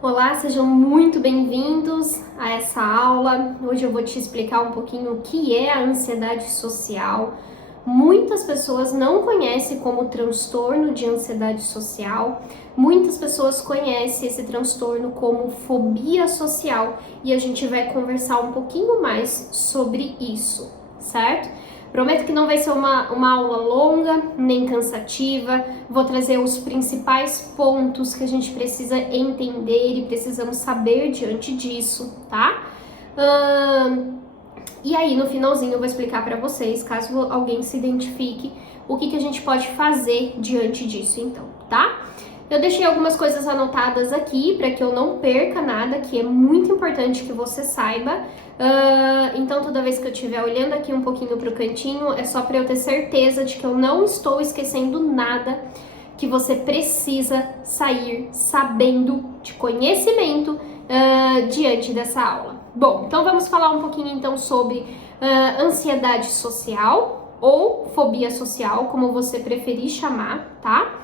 Olá, sejam muito bem-vindos a essa aula. Hoje eu vou te explicar um pouquinho o que é a ansiedade social. Muitas pessoas não conhecem como transtorno de ansiedade social. Muitas pessoas conhecem esse transtorno como fobia social e a gente vai conversar um pouquinho mais sobre isso, certo? Prometo que não vai ser uma aula longa, nem cansativa. Vou trazer os principais pontos que a gente precisa entender e precisamos saber diante disso, tá? E aí, no finalzinho, eu vou explicar para vocês, caso alguém se identifique, o que a gente pode fazer diante disso, então, tá? Eu deixei algumas coisas anotadas aqui para que eu não perca nada, que é muito importante que você saiba. Então, toda vez que eu estiver olhando aqui um pouquinho para o cantinho, é só para eu ter certeza de que eu não estou esquecendo nada que você precisa sair sabendo de conhecimento diante dessa aula. Bom, então vamos falar um pouquinho então sobre ansiedade social ou fobia social, como você preferir chamar, tá?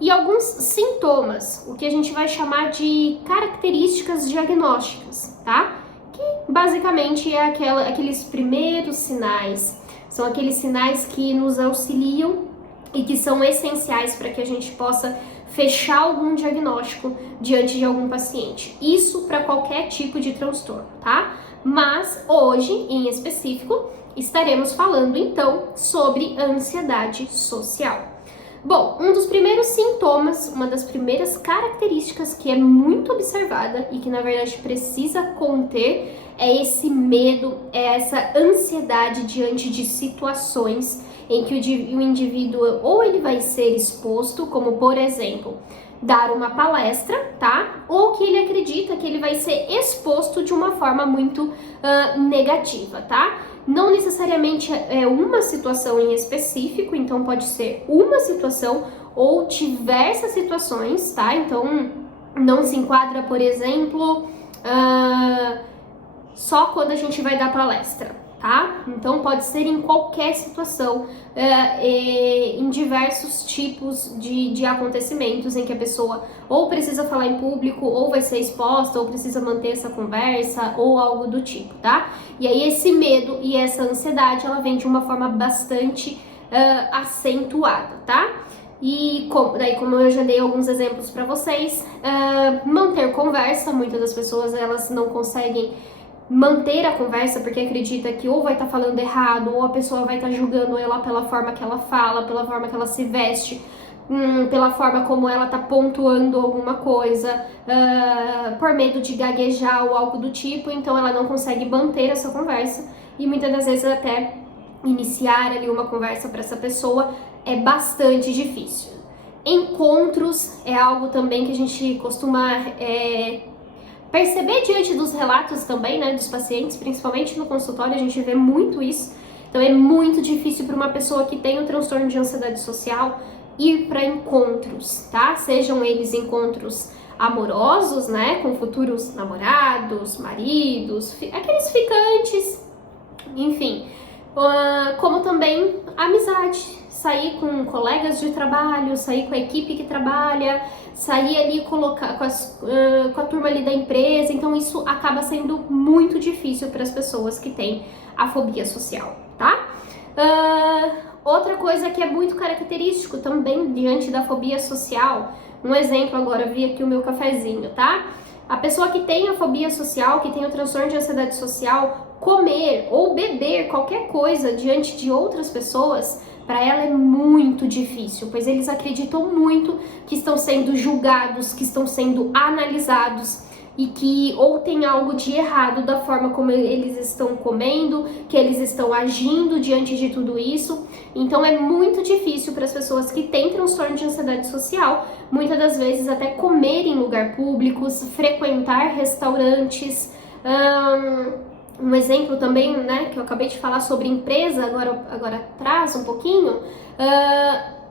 E alguns sintomas, o que a gente vai chamar de características diagnósticas, tá? Que basicamente é aqueles primeiros sinais, são aqueles sinais que nos auxiliam e que são essenciais para que a gente possa fechar algum diagnóstico diante de algum paciente. Isso para qualquer tipo de transtorno, tá? Mas hoje, em específico, estaremos falando então sobre ansiedade social. Bom, um dos primeiros sintomas, uma das primeiras características que é muito observada e que na verdade precisa conter é esse medo, é essa ansiedade diante de situações em que o indivíduo ou ele vai ser exposto, como por exemplo, dar uma palestra, tá? Ou que ele acredita que ele vai ser exposto de uma forma muito negativa, tá? Não necessariamente é uma situação em específico, então pode ser uma situação ou diversas situações, tá? Então não se enquadra, por exemplo, só quando a gente vai dar palestra, tá? Então pode ser em qualquer situação, em diversos tipos de acontecimentos em que a pessoa ou precisa falar em público, ou vai ser exposta, ou precisa manter essa conversa, ou algo do tipo, tá? E aí esse medo e essa ansiedade, ela vem de uma forma bastante acentuada, tá? E como eu já dei alguns exemplos para vocês, manter conversa, muitas das pessoas elas não conseguem manter a conversa porque acredita que ou vai estar falando errado, ou a pessoa vai estar julgando ela pela forma que ela fala, pela forma que ela se veste, pela forma como ela tá pontuando alguma coisa, por medo de gaguejar ou algo do tipo, então ela não consegue manter essa conversa e muitas das vezes até iniciar ali uma conversa para essa pessoa é bastante difícil. Encontros é algo também que a gente costuma perceber diante dos relatos também, né, dos pacientes, principalmente no consultório, a gente vê muito isso. Então é muito difícil para uma pessoa que tem o transtorno de ansiedade social ir para encontros, tá? Sejam eles encontros amorosos, né, com futuros namorados, maridos, aqueles ficantes, enfim, como também amizade, sair com colegas de trabalho, sair com a equipe que trabalha, sair ali com a turma ali da empresa, então isso acaba sendo muito difícil para as pessoas que têm a fobia social, tá? Outra coisa que é muito característico também diante da fobia social, um exemplo agora, vi aqui o meu cafezinho, tá? A pessoa que tem a fobia social, que tem o transtorno de ansiedade social, comer ou beber qualquer coisa diante de outras pessoas, para ela é muito difícil, pois eles acreditam muito que estão sendo julgados, que estão sendo analisados e que ou tem algo de errado da forma como eles estão comendo, que eles estão agindo diante de tudo isso. Então é muito difícil para as pessoas que têm transtorno de ansiedade social, muitas das vezes até comer em lugar público, frequentar restaurantes. Um exemplo também, né, que eu acabei de falar sobre empresa, agora atrás um pouquinho,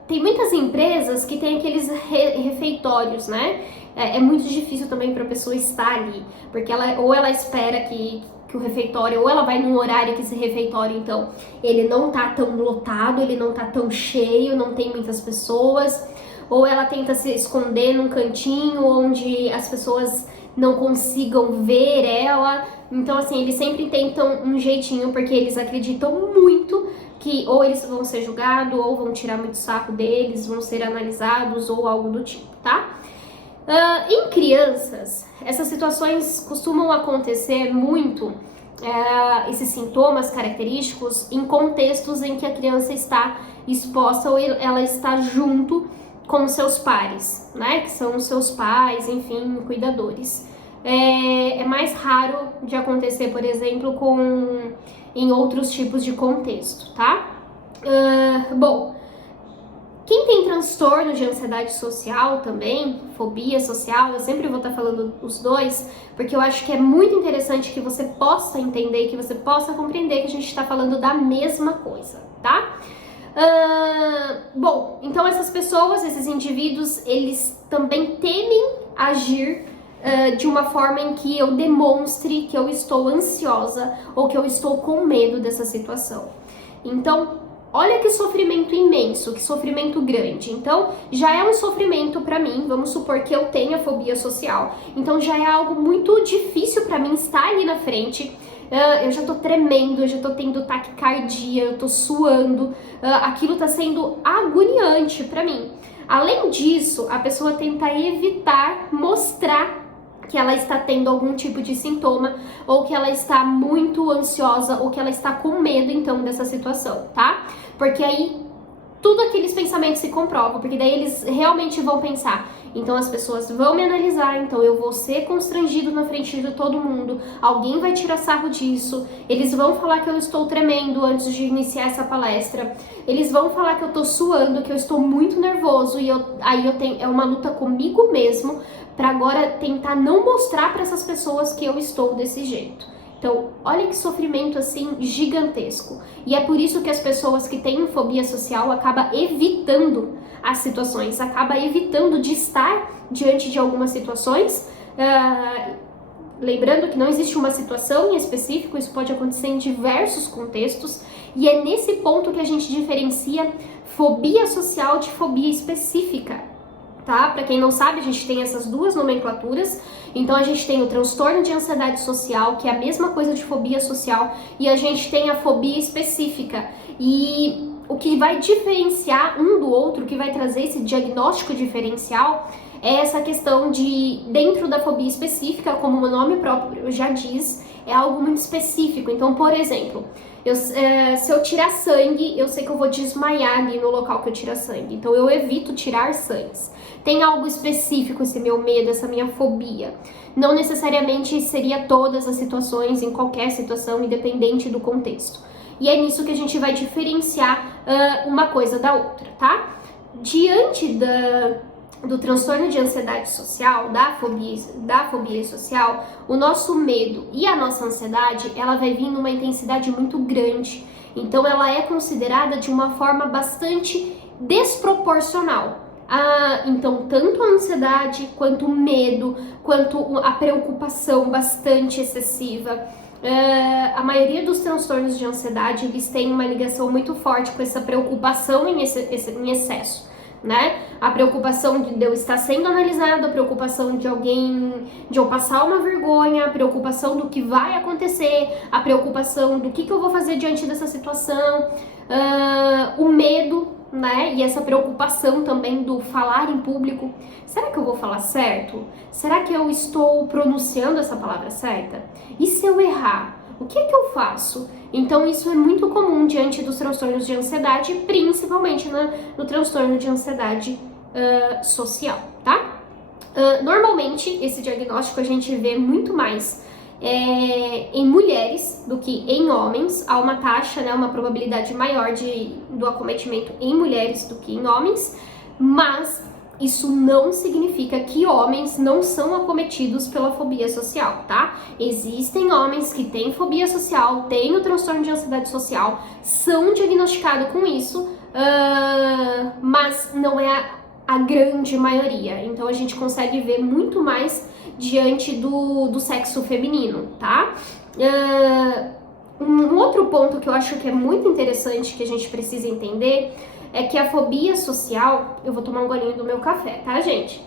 tem muitas empresas que tem aqueles refeitórios, né, é muito difícil também para a pessoa estar ali, porque ela espera que o refeitório, ou ela vai num horário que esse refeitório, então, ele não tá tão lotado, ele não tá tão cheio, não tem muitas pessoas, ou ela tenta se esconder num cantinho onde as pessoas não consigam ver ela. Então, assim, eles sempre tentam um jeitinho, porque eles acreditam muito que ou eles vão ser julgados, ou vão tirar muito saco deles, vão ser analisados, ou algo do tipo, tá? Em crianças, essas situações costumam acontecer muito, esses sintomas característicos, em contextos em que a criança está exposta ou ela está junto com seus pares, né? Que são os seus pais, enfim, cuidadores. É mais raro de acontecer, por exemplo, em outros tipos de contexto, tá? Bom, quem tem transtorno de ansiedade social também, fobia social, eu sempre vou estar falando os dois, porque eu acho que é muito interessante que você possa entender, que você possa compreender que a gente está falando da mesma coisa, tá? Bom, então essas pessoas, esses indivíduos, eles também temem agir de uma forma em que eu demonstre que eu estou ansiosa ou que eu estou com medo dessa situação. Então, olha que sofrimento imenso, que sofrimento grande. Então, já é um sofrimento pra mim, vamos supor que eu tenha fobia social. Então, já é algo muito difícil pra mim estar ali na frente. Eu já tô tremendo, eu já tô tendo taquicardia, eu tô suando. Aquilo tá sendo agoniante pra mim. Além disso, a pessoa tenta evitar mostrar que ela está tendo algum tipo de sintoma, ou que ela está muito ansiosa, ou que ela está com medo, então, dessa situação, tá? Porque aí, tudo aqueles pensamentos se comprovam, porque daí eles realmente vão pensar, então as pessoas vão me analisar, então eu vou ser constrangido na frente de todo mundo, alguém vai tirar sarro disso, eles vão falar que eu estou tremendo antes de iniciar essa palestra, eles vão falar que eu tô suando, que eu estou muito nervoso, e aí eu tenho, é uma luta comigo mesmo, para agora tentar não mostrar para essas pessoas que eu estou desse jeito. Então, olha que sofrimento assim gigantesco. E é por isso que as pessoas que têm fobia social acabam evitando as situações, acabam evitando de estar diante de algumas situações. Lembrando que não existe uma situação em específico, isso pode acontecer em diversos contextos. E é nesse ponto que a gente diferencia fobia social de fobia específica. Tá? Para quem não sabe, a gente tem essas duas nomenclaturas. Então a gente tem o transtorno de ansiedade social, que é a mesma coisa de fobia social, e a gente tem a fobia específica. E o que vai diferenciar um do outro, o que vai trazer esse diagnóstico diferencial, é essa questão de, dentro da fobia específica, como o nome próprio já diz, é algo muito específico. Então, por exemplo, se eu tirar sangue, eu sei que eu vou desmaiar ali no local que eu tiro sangue. Então eu evito tirar sangues. Tem algo específico esse meu medo, essa minha fobia. Não necessariamente seria todas as situações, em qualquer situação, independente do contexto. E é nisso que a gente vai diferenciar uma coisa da outra, tá? Diante do transtorno de ansiedade social, da fobia social, o nosso medo e a nossa ansiedade, ela vai vir numa intensidade muito grande. Então ela é considerada de uma forma bastante desproporcional. Então tanto a ansiedade, quanto o medo, quanto a preocupação bastante excessiva. A maioria dos transtornos de ansiedade, eles têm uma ligação muito forte com essa preocupação em excesso. Né? A preocupação de eu estar sendo analisado, a preocupação de eu passar uma vergonha, a preocupação do que vai acontecer, a preocupação do que eu vou fazer diante dessa situação, o medo, né? E essa preocupação também do falar em público. Será que eu vou falar certo? Será que eu estou pronunciando essa palavra certa? E se eu errar? O que é que eu faço? Então isso é muito comum diante dos transtornos de ansiedade, principalmente no transtorno de ansiedade social, tá? Normalmente esse diagnóstico a gente vê muito mais em mulheres do que em homens. Há uma taxa, né, uma probabilidade maior do acometimento em mulheres do que em homens, mas isso não significa que homens não são acometidos pela fobia social, tá? Existem homens que têm fobia social, têm o transtorno de ansiedade social, são diagnosticados com isso, mas não é a grande maioria. Então a gente consegue ver muito mais diante do sexo feminino, tá? Um outro ponto que eu acho que é muito interessante, que a gente precisa entender, é que a fobia social... Eu vou tomar um golinho do meu café, tá, gente?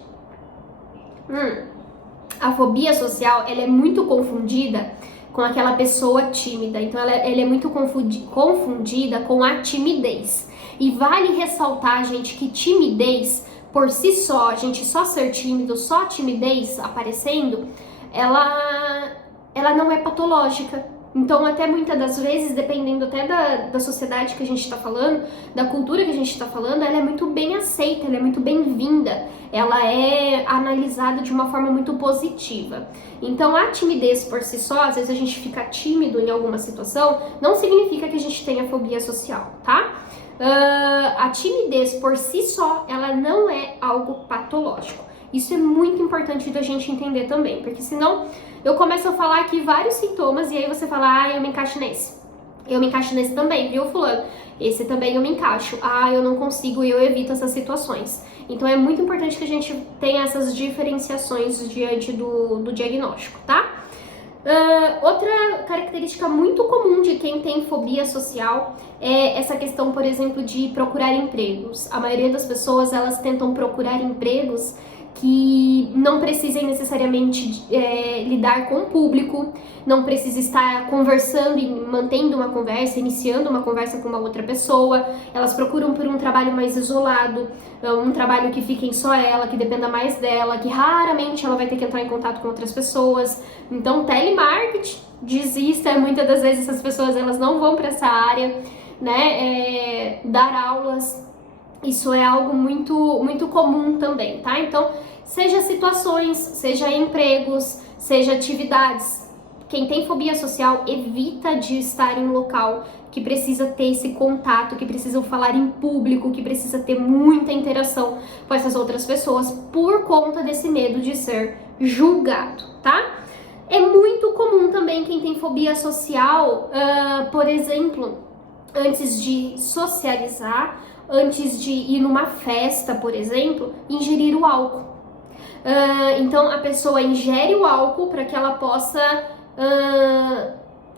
A fobia social, ela é muito confundida com aquela pessoa tímida. Então, ela é muito confundida com a timidez. E vale ressaltar, gente, que timidez, por si só, a gente só ser tímido, só a timidez aparecendo, ela não é patológica. Então, até muitas das vezes, dependendo até da sociedade que a gente está falando, da cultura que a gente está falando, ela é muito bem aceita, ela é muito bem-vinda, ela é analisada de uma forma muito positiva. Então, a timidez por si só, às vezes a gente fica tímido em alguma situação, não significa que a gente tenha fobia social, tá? A timidez por si só, ela não é algo patológico. Isso é muito importante da gente entender também, porque senão eu começo a falar aqui vários sintomas e aí você fala, eu me encaixo nesse. Eu me encaixo nesse também, viu, fulano? Esse também eu me encaixo. Eu não consigo e eu evito essas situações. Então é muito importante que a gente tenha essas diferenciações diante do diagnóstico, tá? Outra característica muito comum de quem tem fobia social é essa questão, por exemplo, de procurar empregos. A maioria das pessoas, elas tentam procurar empregos que não precisem necessariamente lidar com o público, não precisa estar conversando e mantendo uma conversa, iniciando uma conversa com uma outra pessoa. Elas procuram por um trabalho mais isolado, um trabalho que fique em só ela, que dependa mais dela, que raramente ela vai ter que entrar em contato com outras pessoas. Então, telemarketing, desista, muitas das vezes essas pessoas elas não vão para essa área, né? Dar aulas, isso é algo muito, muito comum também, tá? Então, seja situações, seja empregos, seja atividades. Quem tem fobia social evita de estar em um local que precisa ter esse contato, que precisa falar em público, que precisa ter muita interação com essas outras pessoas por conta desse medo de ser julgado, tá? É muito comum também quem tem fobia social, por exemplo, antes de socializar, antes de ir numa festa, por exemplo, ingerir o álcool. Então a pessoa ingere o álcool para que ela possa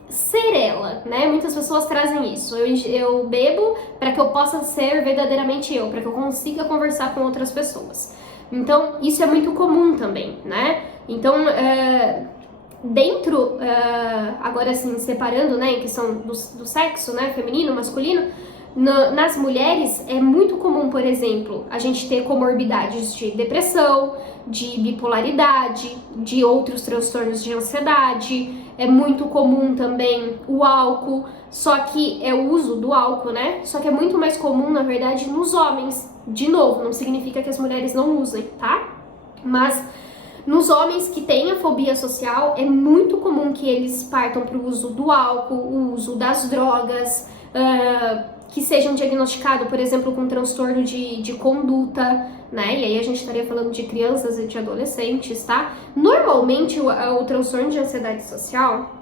ser ela, né? Muitas pessoas trazem isso. Eu bebo para que eu possa ser verdadeiramente eu, para que eu consiga conversar com outras pessoas. Então isso é muito comum também, né? Então dentro, agora assim, separando, né, em questão do sexo, né, feminino, masculino, nas mulheres é muito comum, por exemplo, a gente ter comorbidades de depressão, de bipolaridade, de outros transtornos de ansiedade. É muito comum também o álcool, só que é o uso do álcool, né? Só que é muito mais comum, na verdade, nos homens. De novo, não significa que as mulheres não usem, tá? Mas nos homens que têm a fobia social, é muito comum que eles partam para o uso do álcool, o uso das drogas, que sejam diagnosticados, por exemplo, com transtorno de conduta, né? E aí a gente estaria falando de crianças e de adolescentes, tá? Normalmente o transtorno de ansiedade social,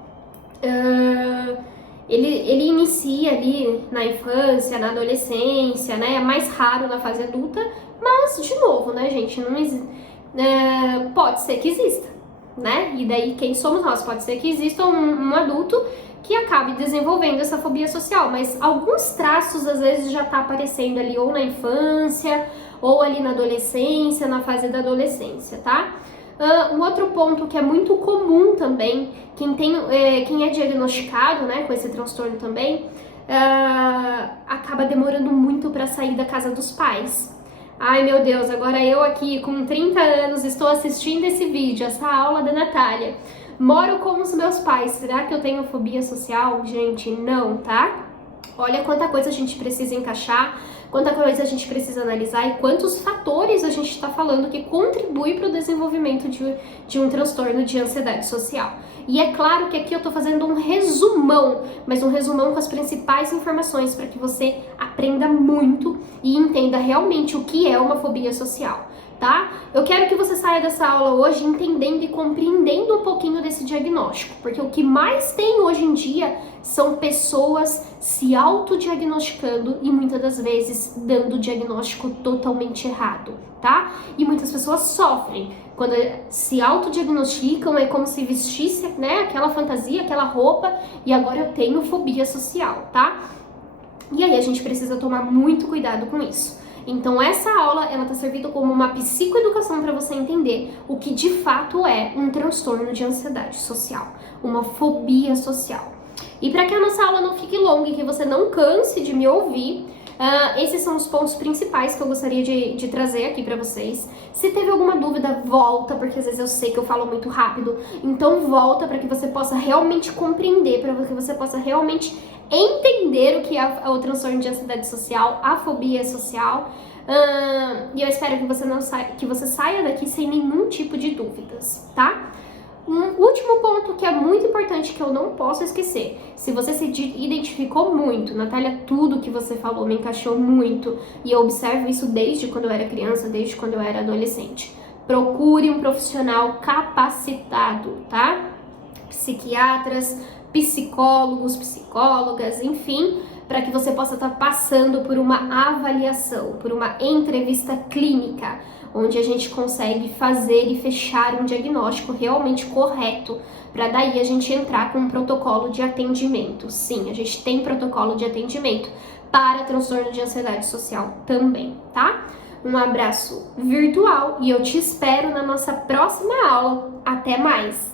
ele inicia ali na infância, na adolescência, né? É mais raro na fase adulta, mas, de novo, né, gente, pode ser que exista, né? E daí quem somos nós? Pode ser que exista um adulto que acabe desenvolvendo essa fobia social, mas alguns traços às vezes já tá aparecendo ali ou na infância, ou ali na adolescência, na fase da adolescência, tá? Um outro ponto que é muito comum também, quem é diagnosticado, né, com esse transtorno também, acaba demorando muito para sair da casa dos pais. Ai meu Deus, agora eu aqui com 30 anos estou assistindo esse vídeo, essa aula da Natália. Moro com os meus pais, será que eu tenho fobia social? Gente, não, tá? Olha quanta coisa a gente precisa encaixar, quanta coisa a gente precisa analisar e quantos fatores a gente está falando que contribui para o desenvolvimento de um transtorno de ansiedade social. E é claro que aqui eu tô fazendo um resumão, mas um resumão com as principais informações para que você aprenda muito e entenda realmente o que é uma fobia social, tá? Eu quero que você saia dessa aula hoje entendendo e compreendendo um pouquinho desse diagnóstico, porque o que mais tem hoje em dia são pessoas se autodiagnosticando e muitas das vezes dando o diagnóstico totalmente errado, tá? E muitas pessoas sofrem. Quando se autodiagnosticam, é como se vestisse, né, aquela fantasia, aquela roupa, e agora eu tenho fobia social, tá? E aí a gente precisa tomar muito cuidado com isso. Então essa aula, ela tá servindo como uma psicoeducação para você entender o que de fato é um transtorno de ansiedade social, uma fobia social. E para que a nossa aula não fique longa e que você não canse de me ouvir, esses são os pontos principais que eu gostaria de trazer aqui para vocês. Se teve alguma dúvida, volta, porque às vezes eu sei que eu falo muito rápido, então volta para que você possa realmente compreender, para que você possa realmente entender o que é o transtorno de ansiedade social, a fobia social. E eu espero que você saia daqui sem nenhum tipo de dúvidas, tá? Um último ponto que é muito importante, que eu não posso esquecer. Se você se identificou muito, Natália, tudo que você falou me encaixou muito, e eu observo isso desde quando eu era criança, desde quando eu era adolescente. Procure um profissional capacitado, tá? Psiquiatras, psicólogos, psicólogas, enfim, para que você possa estar passando por uma avaliação, por uma entrevista clínica, onde a gente consegue fazer e fechar um diagnóstico realmente correto, para daí a gente entrar com um protocolo de atendimento. Sim, a gente tem protocolo de atendimento para transtorno de ansiedade social também, tá? Um abraço virtual e eu te espero na nossa próxima aula. Até mais!